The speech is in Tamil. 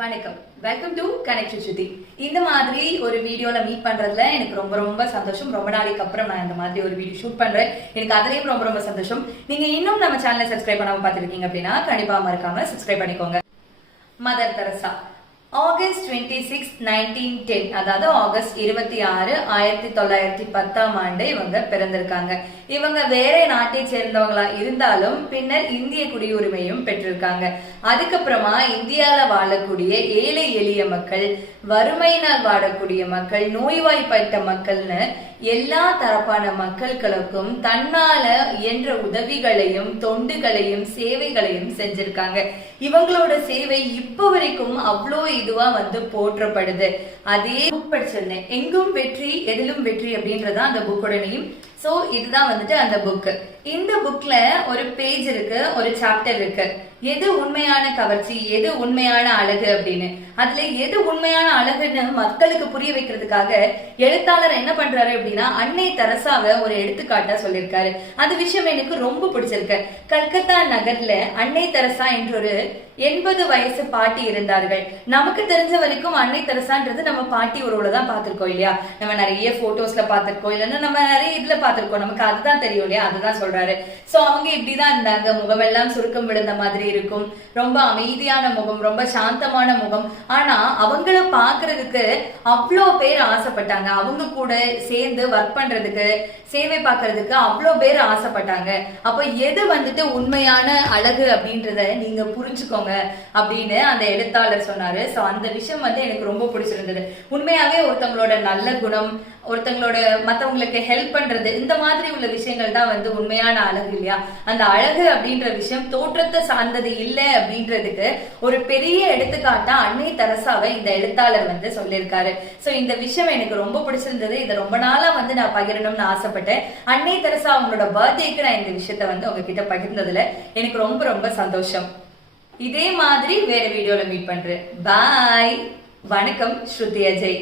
வணக்கம், வெல்கம் டு கனெக்ட் சுதி. இந்த மாதிரி ஒரு வீடியோல மீட் பண்றதுல எனக்கு ரொம்ப ரொம்ப சந்தோஷம். ரொம்ப நாளைக்கு அப்புறம் நான் இந்த மாதிரி ஒரு வீடியோ ஷூட் பண்றேன். எனக்கு அதுலயும் ரொம்ப ரொம்ப சந்தோஷம். நீங்க இன்னும் நம்ம சேனலை சப்ஸ்கிரைப் பண்ணாம பாத்துருக்கீங்க அப்படின்னா கண்டிப்பா மறக்காம சப்ஸ்கிரைப் பண்ணிக்கோங்க. மதர் தெரசா ஆகஸ்ட் 26, 1910, அதாவது ஆகஸ்ட் 26, 1910 இவங்க பிறந்திருக்காங்க. இவங்க வேற நாட்டை சேர்ந்தவங்களா இருந்தாலும் பின்னர் இந்திய குடியுரிமையும் பெற்றிருக்காங்க. அதுக்கப்புறமா இந்தியால வாழக்கூடிய ஏழை எளிய மக்கள், வறுமையினால் வாழக்கூடிய மக்கள், நோய்வாய்ப்பட்ட மக்கள்னு எல்லா தரப்பான மக்களுக்கும் தன்னால இயன்ற உதவிகளையும் தொண்டுகளையும் சேவைகளையும் செஞ்சிருக்காங்க. இவங்களோட சேவை இப்ப வரைக்கும் அவ்வளோ இதுவா போற்றப்படுது. அதே புக் படிச்சிருந்தேன், எங்கும் வெற்றி எதிலும் வெற்றி அப்படின்றதா அந்த புக்கோட நேம். சோ இதுதான் அந்த புக். இந்த புக்ல ஒரு பேஜ் இருக்கு, ஒரு சாப்டர் இருக்கு, எது உண்மையான கவர்ச்சி, எது உண்மையான அழகு அப்படின்னு. அதுல எது உண்மையான அழகுன்னு மக்களுக்கு புரிய வைக்கிறதுக்காக எழுத்தாளர் என்ன பண்றாரு அப்படின்னா அன்னை தெரசாவை ஒரு எடுத்துக்காட்டா சொல்லியிருக்காரு. அந்த விஷயம் எனக்கு ரொம்ப பிடிச்சிருக்கு. கல்கத்தா நகர்ல அன்னை தெரசா என்ற ஒரு 80 வயசு பாட்டி இருந்தார்கள். நமக்கு தெரிஞ்ச வரைக்கும் அன்னை தெரசான்றது நம்ம பாட்டி உறவுலதான் பாத்திருக்கோம் இல்லையா? நம்ம நிறைய போட்டோஸ்ல பாத்திருக்கோம், இல்லைன்னா நம்ம நிறைய இதுல பாத்திருக்கோம், நமக்கு அதுதான் தெரியும் இல்லையா? அதுதான் சொல்றாரு. சோ அவங்க இப்படிதான் இருந்தாங்க. முகமெல்லாம் சுருக்கம் விழுந்த மாதிரி இருக்கும், ரொம்ப அமைதியான முகம், ரொம்ப சாந்தமான முகம். ஆனா அவங்கள பாக்குறதுக்கு அவ்வளோ பேர் ஆசைப்பட்டாங்க. அவங்க கூட சேர்ந்து ஒர்க் பண்றதுக்கு, சேவை பார்க்கறதுக்கு அவ்வளோ பேர் ஆசைப்பட்டாங்க. அப்ப எது உண்மையான அழகு அப்படின்றத நீங்க புரிஞ்சுக்கோங்க அப்படின்னு அந்த எழுத்தாளர் சொன்னாரு. சோ அந்த விஷயம் எனக்கு ரொம்ப பிடிச்சிருந்தது. உண்மையாவே ஒருத்தவங்களோட நல்ல குணம், ஒருத்தங்களோட மத்தவங்களுக்கு ஹெல்ப் பண்றது, இந்த மாதிரி உள்ள விஷயங்கள் தான் உண்மையான அழகு இல்லையா? அந்த அழகு அப்படின்ற விஷயம் தோற்றத்தை சார்ந்தது இல்லை அப்படின்றதுக்கு ஒரு பெரிய எடுத்துக்காட்டா அன்னை தெரசாவை இந்த எழுத்தாளர் சொல்லியிருக்காரு. சோ இந்த விஷயம் எனக்கு ரொம்ப பிடிச்சிருந்தது. இதை ரொம்ப நாளா நான் பகிரணும்னு ஆசைப்பட்டேன். அன்னை தெரசா அவங்களோட பர்த்டேக்கு நான் இந்த விஷயத்த உங்ககிட்ட பகிர்ந்ததுல எனக்கு ரொம்ப ரொம்ப சந்தோஷம். இதே மாதிரி வேற வீடியோல மீட் பண்றேன். பாய். வணக்கம். ஸ்ருதி அஜய்.